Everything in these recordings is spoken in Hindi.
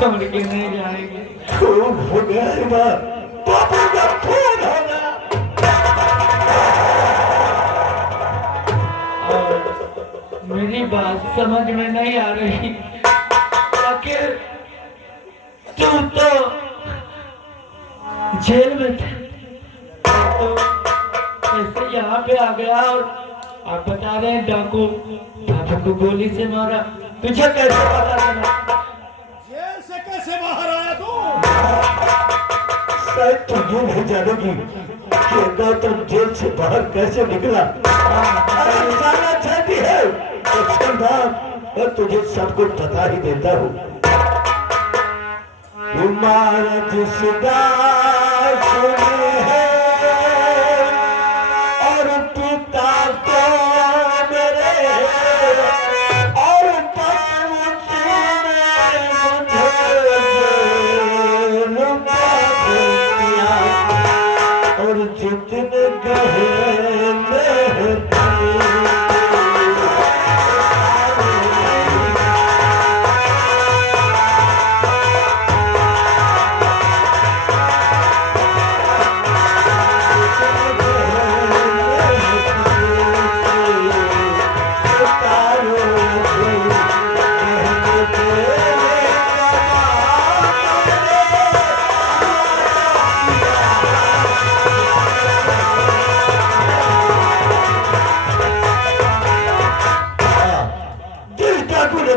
छोड़ के नहीं जाएंगे। खून हो गया है माँ, पापा का खून होगा। और मेरी बात समझ में नहीं आ रही, आखिर तू तो जेल में था, तो कैसे यहाँ पे आ गया? और आप बता रहे हैं डाकू पापा को गोली से मारा, तुझे कैसे पता चला? जेल से कैसे बाहर आया तू? शायद तुम ये नहीं जानोगी कि गौतम जेल से बाहर कैसे निकला। अगर जानना चाहती है तो सुनना, मैं तुझे सब कुछ बता ही देता हूँ। इमारत सदा सुनी है और पिता को मेरे और मुझे और जितने गहरे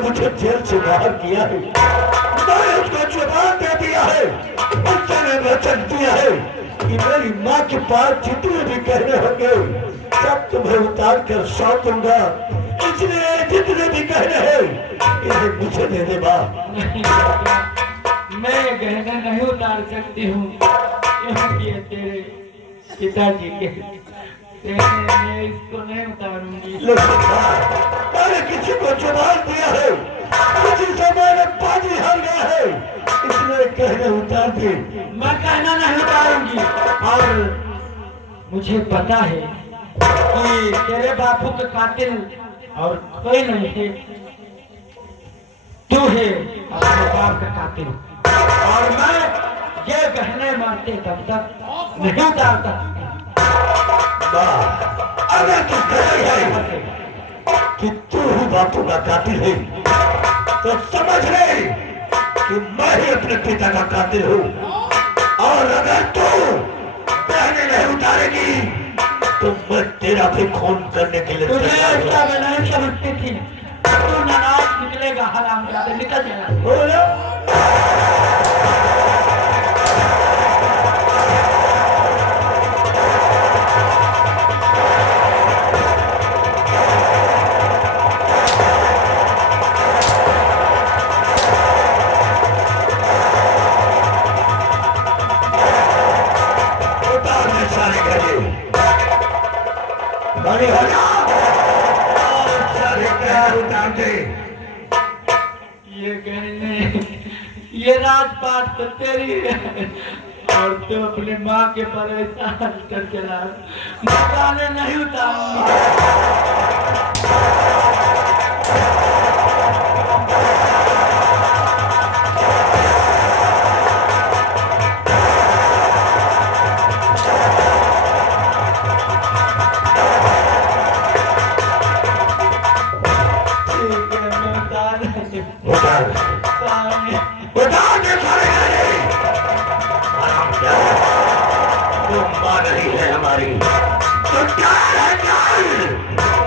मुझे जेल से बाहर किया है, मैंने उसको जवाब दे दिया है, उसने वचन दिया है कि मेरी माँ के पास जितने भी गहने होंगे सब तुम्हें उतार कर सौंप दूंगा, इसलिए जितने भी गहने हैं इन्हें मुझे दे दे माँ। मैं गहना नहीं उतार सकती हूँ, क्योंकि ये तेरे पिताजी के, मैं इसको नहीं उतारूंगी। मैंने किसी को जवाब दिया है, किसी से मैंने बाजी हार गया है, इसलिए कहने उतार दी। मैं कहना नहीं उतारूंगी। और मुझे पता है कि तेरे बापू का कातिल और कोई नहीं है, तू है अपने बाप का कातिल, और मैं ये गहने मारते तब तक नहीं उतारता। अगर तू कह है कि तू ही बापू का कातिल है, तो समझ ले कि मैं ही अपने पिता का कातिल हूँ, और अगर तू कहने नहीं उतारेगी तो मैं तेरा भी खून करने के लिए तुझे ऐसा मैं नहीं समझती थी, तू नाराज निकलेगा, हरामजादे निकल जाएगा। ये कहने ये राजपाट तो तेरी है, और तू अपनी माँ के परेशान कर चला, मकाने नहीं उतारूंगी। नहीं है हमारी तो क्या है,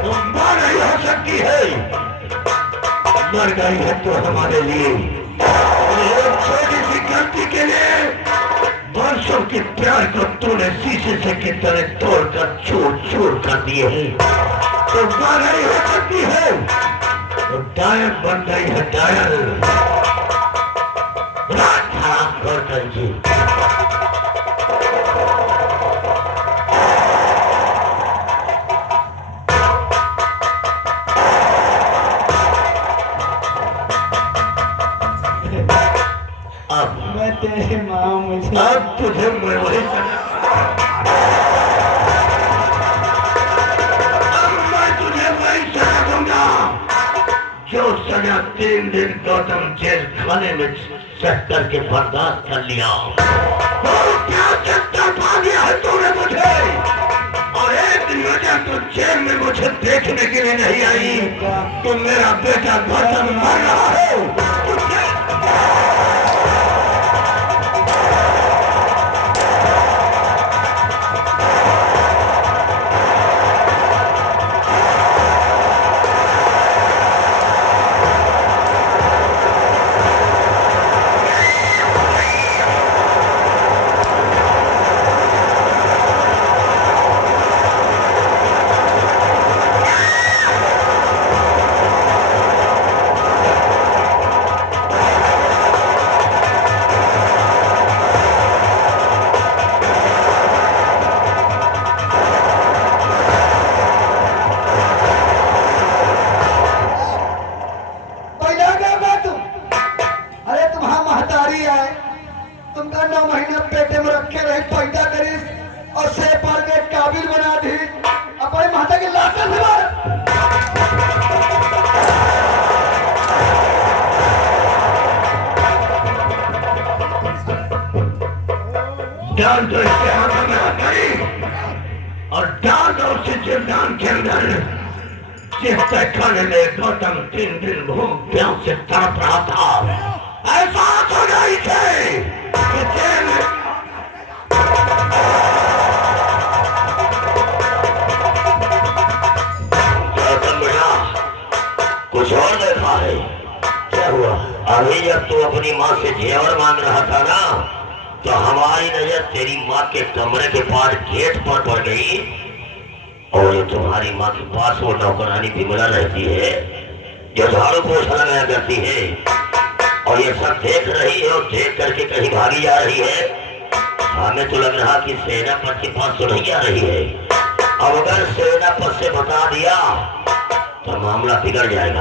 तुम मां नहीं हो सकती है, मर गई है तो हमारे लिए एक छोटी सी गलती के लिए वर्षों के प्यार को तूने शीशे से की तरह तोड़कर चूर चूर कर दिए हैं, तो मां नहीं हो सकती है, तो डायल बन गई है डायल, रात खराब कर करके। मैं तेरी माँ, मुझे अब तुझे मैं वही जो सजा 3 दिन गौतम जेल खाने में सह करके बर्दाश्त कर लिया, और क्या चक्कर पा दिया है तूने मुझे। और एक दिन वजह तो जेल में मुझे देखने के लिए नहीं आई, तो मेरा बेटा गौतम मर रहा है। डाल दो इसके हाथों में हथकड़ी और डाल दो उसे जिंदान के अंदर। जिस तहखाने में गौतम 3 दिन भूख प्यास से तड़प रहा था, ऐसा हो गई थे कि जेल गौतम बेटा कुछ और देखा है। क्या हुआ? अभी जब तू अपनी माँ से जेवर मांग रहा था ना, तो हमारी नजर तेरी माँ के कमरे के पास गेट पर पड़ गई, और ये तुम्हारी माँ के पास वो नौकरानी विमला रहती है जो झाड़ू पोछा लगाया करती है, और ये सब देख रही है और देख करके कहीं भागी जा रही है। हमें तो लग रहा कि सेनापति के पास तो नहीं जा रही है। अब अगर सेनापति से बता दिया तो मामला बिगड़ जाएगा।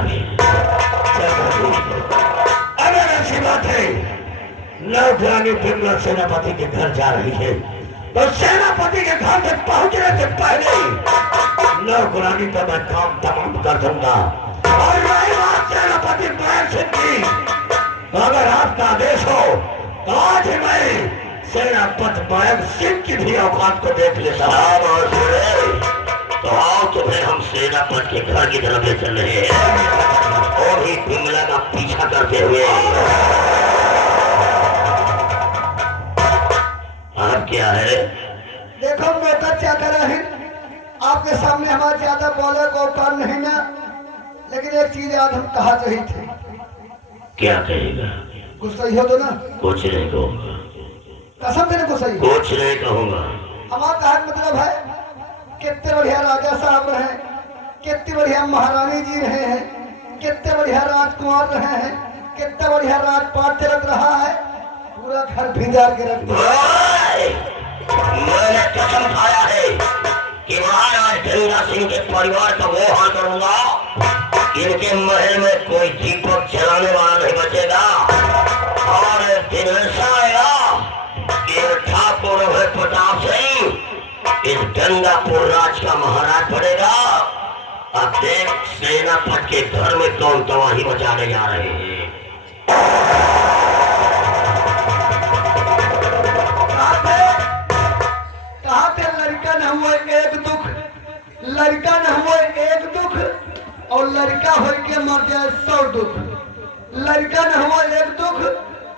अगर ऐसी बात है, नौकरानी विमला सेनापति के घर जा रही है, तो सेनापति के घर तक पहुंचने से पहले नौकरानी का मैं काम तमाम कर दूंगा। और रही बात सेनापति बैर सिंह की, तो अगर आपका आदेश हो तो आज मैं सेनापति बैर सिंह की भी औकात को देख लेता हूँ। तो आओ, तुम्हें हम सेनापति के घर की तरफ ले चल रहे हैं, और ही विमला का पीछा करते हुए। अब क्या है? देखो नौकर क्या कर रहे हैं, आपके सामने हमारे ज्यादा बोलर को औकात नहीं ना, लेकिन एक चीज आज हम कहा चाहिए थे। क्या कहेगा? कुछ सही हो तो ना? कुछ नहीं कहूँगा। कसम से कुछ सही? कुछ नहीं कहूँगा। हमारा कहने मतलब है, कितने बढ़िया राजा साहब रहे, कितनी बढ़िया महारानी जी रहे हैं, कितने बढ़िया राजकुमार रहे हैं, कितना बढ़िया राजपाट चलत रहा है, पूरा घर भिंजा के रख दिया। मैंने कसम खाया है कि महाराज गंगा सिंह के परिवार का वो हाल करूंगा, इनके महल में कोई दीपक जलाने वाला नहीं बचेगा। और दिन ऐसा आएगा कि ठाकुर प्रताप सिंह इस गंगापुर राज का महाराज बनेगा। अब देख सेनापति के घर में कौन तबाही मचाने जा रहे हैं। लड़का न हुआ एक दुख, लड़का न हुआ एक दुख, और लड़का हो के मर जाए 100 दुख। लड़का न हुआ एक दुख,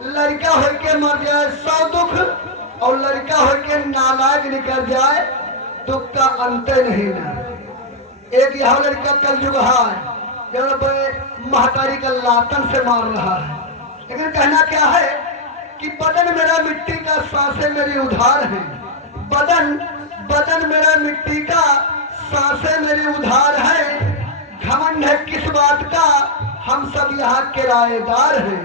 लड़का हो के मर जाए 100 दुख, और लड़का हो के नालायक निकल जाए, दुख का अंत नहीं ना। एक यह लड़का कल युग है जब महतारी का लातन से मार रहा है, लेकिन कहना क्या है कि बदन मेरा मिट्टी का, सांसें मेरी उधार है। बदन मेरा मिट्टी का, सांसें मेरी उधार है। घमंड है किस बात का, हम सब यहाँ किराएदार हैं।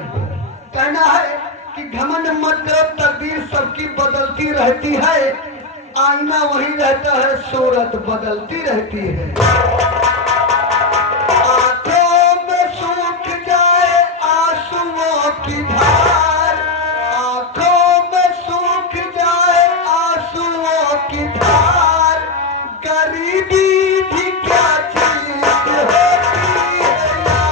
कहना है कि घमंड मत करो, तकदीर सबकी बदलती रहती है, आईना वही रहता है, सूरत बदलती रहती है। आंखों में सूख जाए आंसुओं की धार, आंखों में सूख जाए आंसुओं की धार, गरीबी भी क्या चीज होती है यार।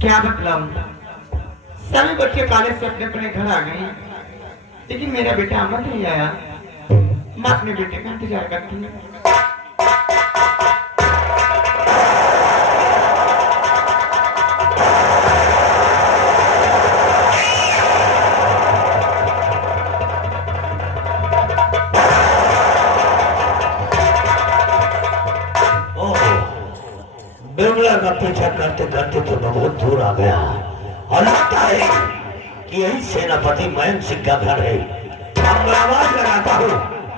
क्या मतलब? सभी बच्चे कॉलेज से अपने अपने घर आ गए, लेकिन मेरा बेटा अमर नहीं आया। मैं अपने बेटे का इंतजार करती हूँ। बिमला का पीछा करते करते तो बहुत दूर आ गया और लगता है कि यही सेनापति मयंक सिंह का घर है। अब मैं आवाज लगाता हूँ,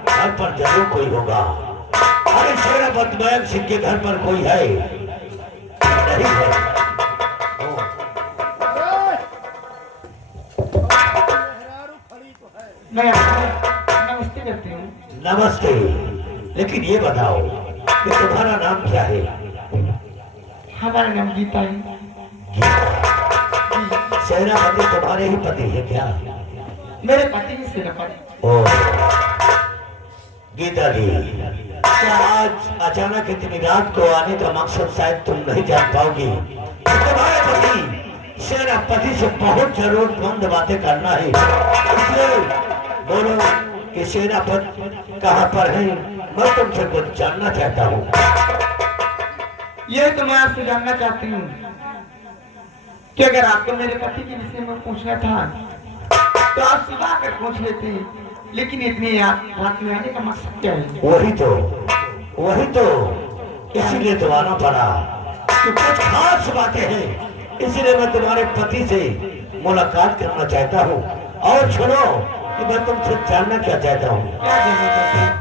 घर पर जरूर कोई होगा। अरे सेनापति मयंक सिंह के घर पर कोई है? नहीं है। मैं नमस्ते करती हूँ। नमस्ते, लेकिन ये बताओ कि तुम्हारा नाम क्या है? हमारा नाम गीता है। सेनापति तुम्हारे ही पति है क्या? मेरे पति ही सेनापति। ओ गीता जी, क्या आज अचानक इतनी रात को आने का मकसद शायद तुम नहीं जान पाओगी। तुम्हारे पति सेनापति से बहुत जरूरतमंद बातें करना है, इसलिए बोलो कि सेनापति कहाँ पर है? मैं तुमसे कुछ जानना चाहता हूँ। ये तो मैं आपसे जानना चाहती हूँ कि अगर आपको मेरे पति के विषय में पूछना था तो आप सुबह आकर पूछ लेते, लेकिन इतनी रात में आने का मकसद क्या है? वही तो इसीलिए तो आना पड़ा कि कुछ खास बातें हैं, इसलिए मैं तुम्हारे पति से मुलाकात करना चाहता हूँ। और सुनो कि मैं तुमसे जानना क्या चाहता हूँ। क्या जानना चाहते हैं?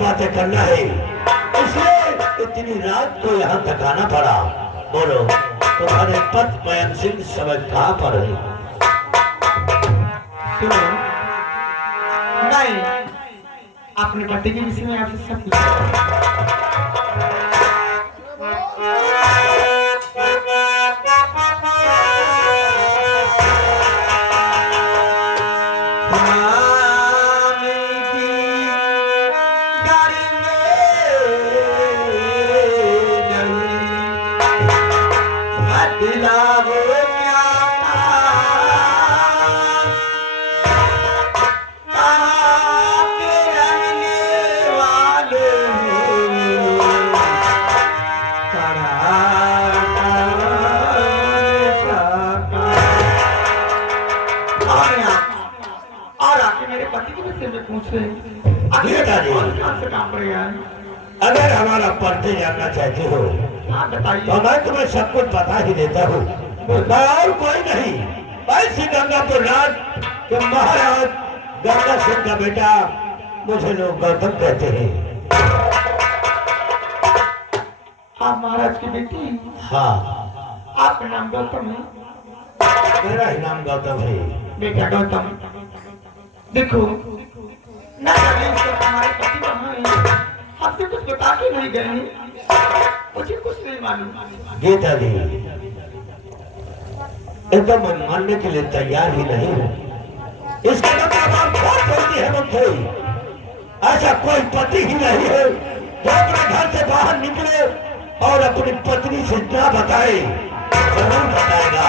बातें करना है, इसलिए इतनी रात को यहाँ तक आना पड़ा। बोलो तुम्हारे पति मयंक सिंह समय कहाँ पर है? सुनो, नहीं, अपने पति के विषय में आपसे सब कुछ अगर हमारा परिचय जानना चाहते हो तो मैं तुम्हें सब कुछ बता ही देता हूँ। मैं और कोई नहीं, ऐसी गंगापुर राज के महाराज गंगा सिंह का बेटा, मुझे लोग गौतम कहते हैं। आप महाराज की बेटी? हाँ। आपका नाम गौतम है? मेरा ही नाम गौतम है। बेटा गौतम, देखो ना हमारे पति कहाँ है, आपसे कुछ बता के नहीं गए, मुझे कुछ नहीं मालूम। गीता जी, एकदम मैं मानने के लिए तैयार ही नहीं हूँ। इसके मतलब आप बहुत बोलती है मुझसे। ऐसा कोई पति ही नहीं है जो अपने घर से बाहर निकले और अपनी पत्नी से ना बताए। जरूर बताएगा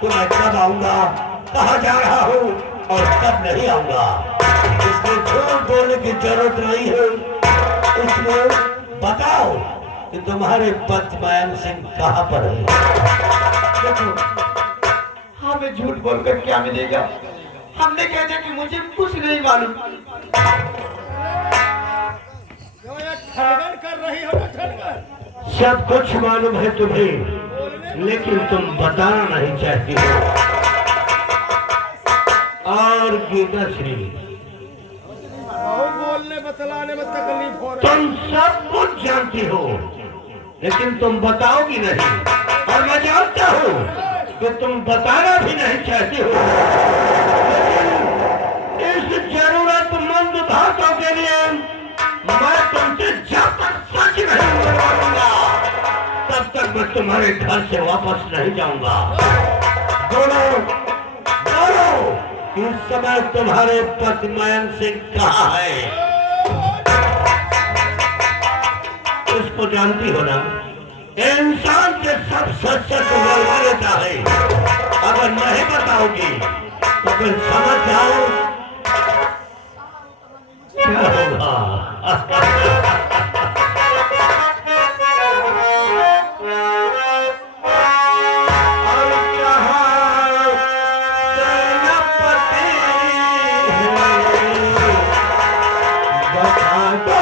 कि मैं कब आऊंगा, कहाँ जा रहा हूँ और कब नहीं आऊंगा, इसलिए झूठ बोलने की जरूरत नहीं है। इसलिए बताओ कि तुम्हारे पद्मनाभ सिंह कहाँ पर है? देखो हमें झूठ बोलकर क्या मिलेगा? हमने कह दिया कि मुझे कुछ नहीं मालूम। जो ये ठनगन कर रही हो ना ठनगन, सब कुछ मालूम है तुम्हें, लेकिन तुम बताना नहीं चाहती हो। और गीता श्री, बहुत बोलने बतलाने में तकलीफ हो रही तुम सब कुछ जानती हो, लेकिन तुम बताओगी नहीं। और मैं जानता हूँ कि तुम बताना भी नहीं चाहती हो, लेकिन इस जरूरतमंद बातों के लिए मैं तुमसे जब तक सच नहीं करवाऊंगा, तब तक मैं तुम्हारे घर से वापस नहीं जाऊंगा। बोलो बोलो, इस समय तुम्हारे पद्मनाभ सिंह कहाँ है? उसको जानती हो ना, इंसान के सब सच सच बोलवा लेता है। अगर नहीं बताओगी तो फिर समझ जाओ क्या होगा। और जहाँ सेनापति है, बता दो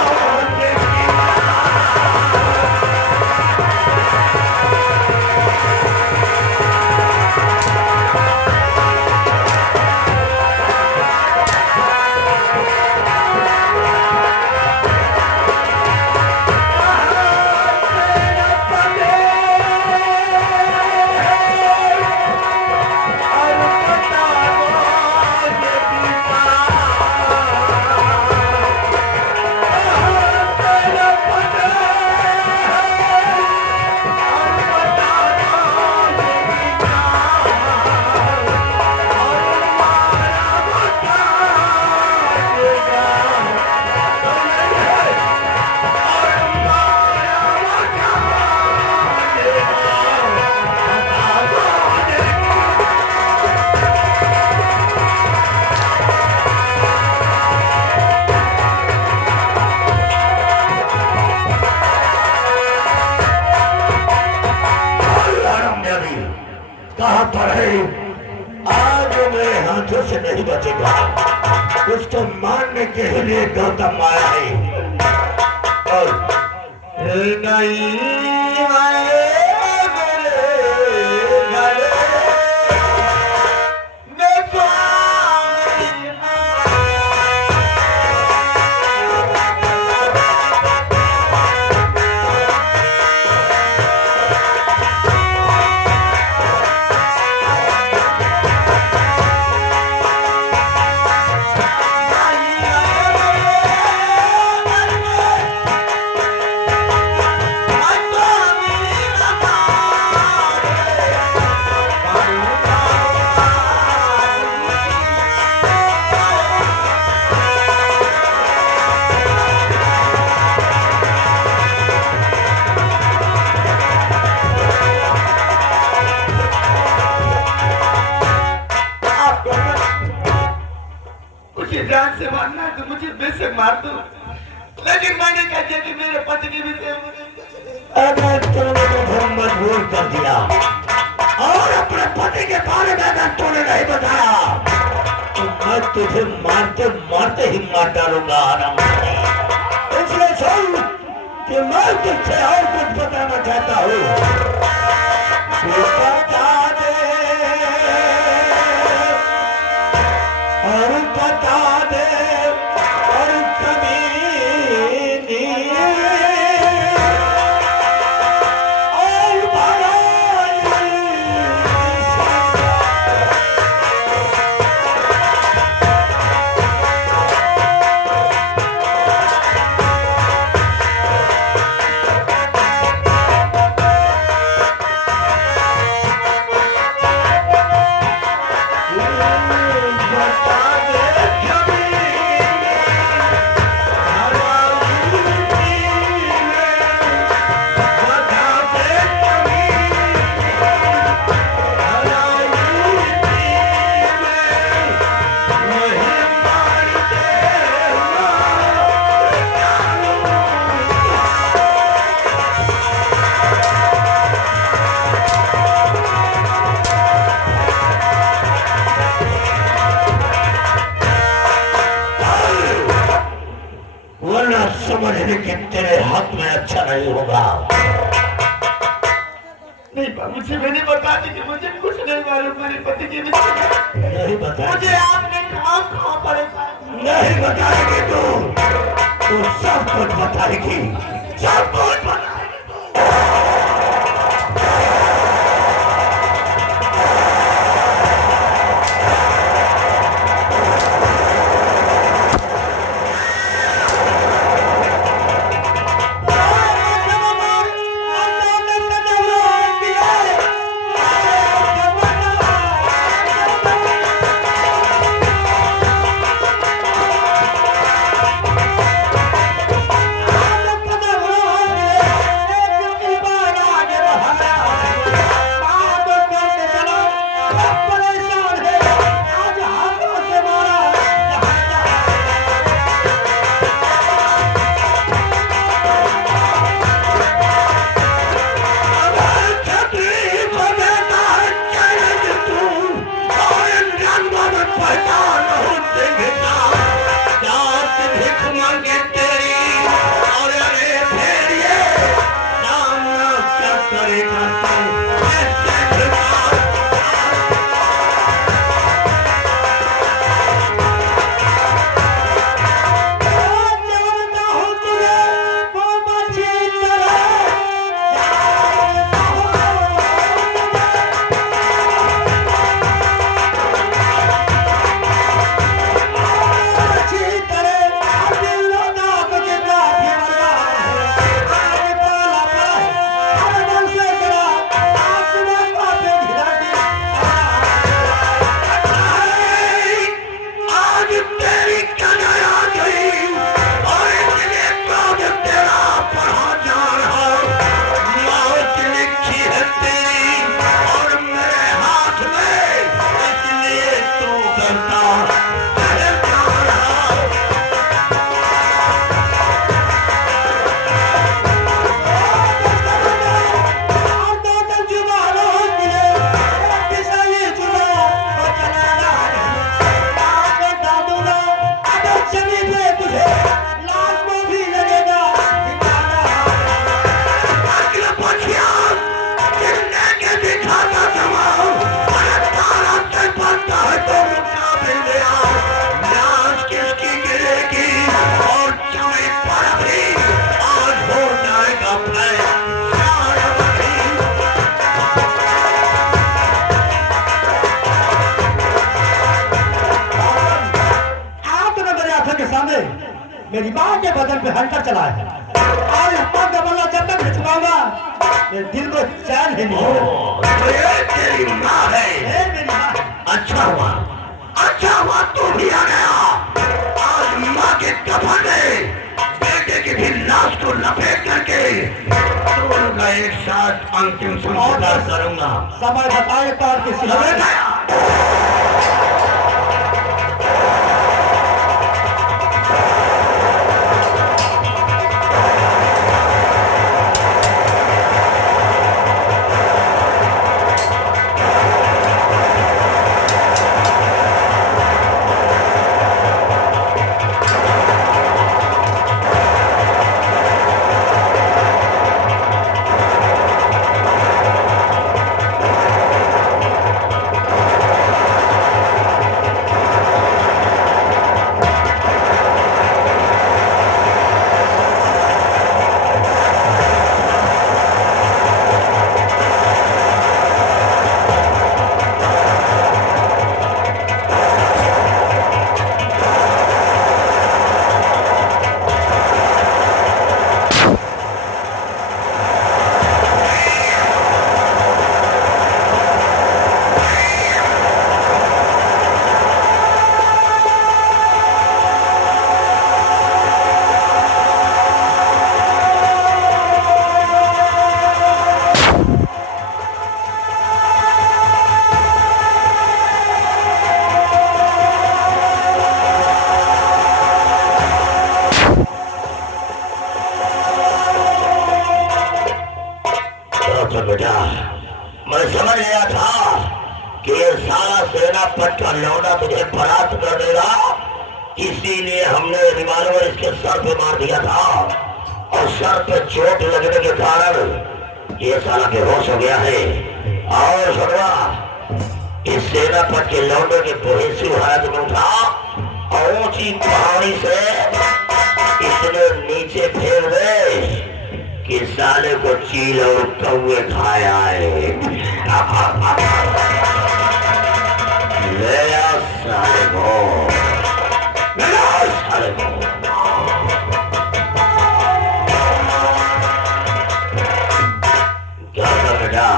कहाँ पर है? आज मेरे हाथों से नहीं बचेगा। उसको मारने के लिए गौतम आया है। और नहीं आए मेरे घर, मैं तो मुझे जान से मारना है तो मुझे बेशक मार दो, लेकिन मैंने कह दिया कि मेरे पति के विषय में अगर तूने मुझे मजबूर कर दिया और अपने पति के बारे में अगर तूने नहीं बताया, तो मैं तुझे मारते मारते ही मार डालूंगा आराम से। इसलिए सुन कि मैं तुझसे और कुछ बताना चाहता हूँ। बता दे और बता दे और कभी और बड़ा लेकिन तेरे हक में अच्छा नहीं होगा। नहीं मुझे मैंने बता दी कि मुझे कुछ नहीं मालूम मेरे पति के विषय में। नहीं बता, मुझे आपने कहाँ परेशान नहीं बताएगी तू सब कुछ बताएगी, सब कुछ बताएगी। मेरी माँ के बदन पे हल्का चला है और इस पग का बल्ला जब तक छुपाऊंगा मेरे दिल को चैन ही नहीं होगा। तो ये तेरी माँ है? मेरी माँ। अच्छा हुआ तू भी आ गया। आज माँ के कफन में बेटे की भी लाश को लपेट करके दोनों का एक साथ अंतिम संस्कार करूंगा। समय बताए कार के बेटा, मैं समझ गया था कि ये सारा सेनापति का लौटा तुझे परास्त कर देगा, इसीलिए हमने रिवॉल्वर इसके सर पे मार दिया था। और सर पे चोट लगने के कारण ये साला बेहोश हो गया है। और छोड़वा इस सेनापति के लौंडे के भैंसु हाथ में उठा और ऊंची पहाड़ी से इतने नीचे फेर दे कि साले को चील और कौए खाया है। ले आओ साले को, ले आओ साले को। क्या कर बेटा,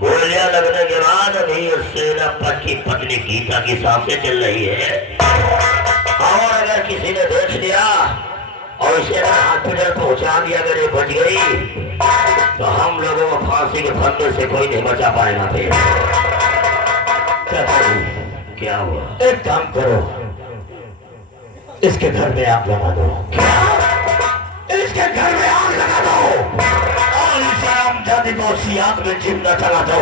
गोलियां लगने के बाद अभी सेनापति की पत्नी गीता की सांसें चल रही है। और अगर किसी ने देख लिया और इसे हॉस्पिटल पहुंचा दिया, अगर ये बच गई तो हम लोगों को फांसी के फंदे से कोई नहीं बचा पाएगा। फिर क्या हुआ? एक काम करो, इसके घर में आग लगा दो। इसके घर में आग लगा दो और इसे हम जाति को सियात में जिंदा चला दो।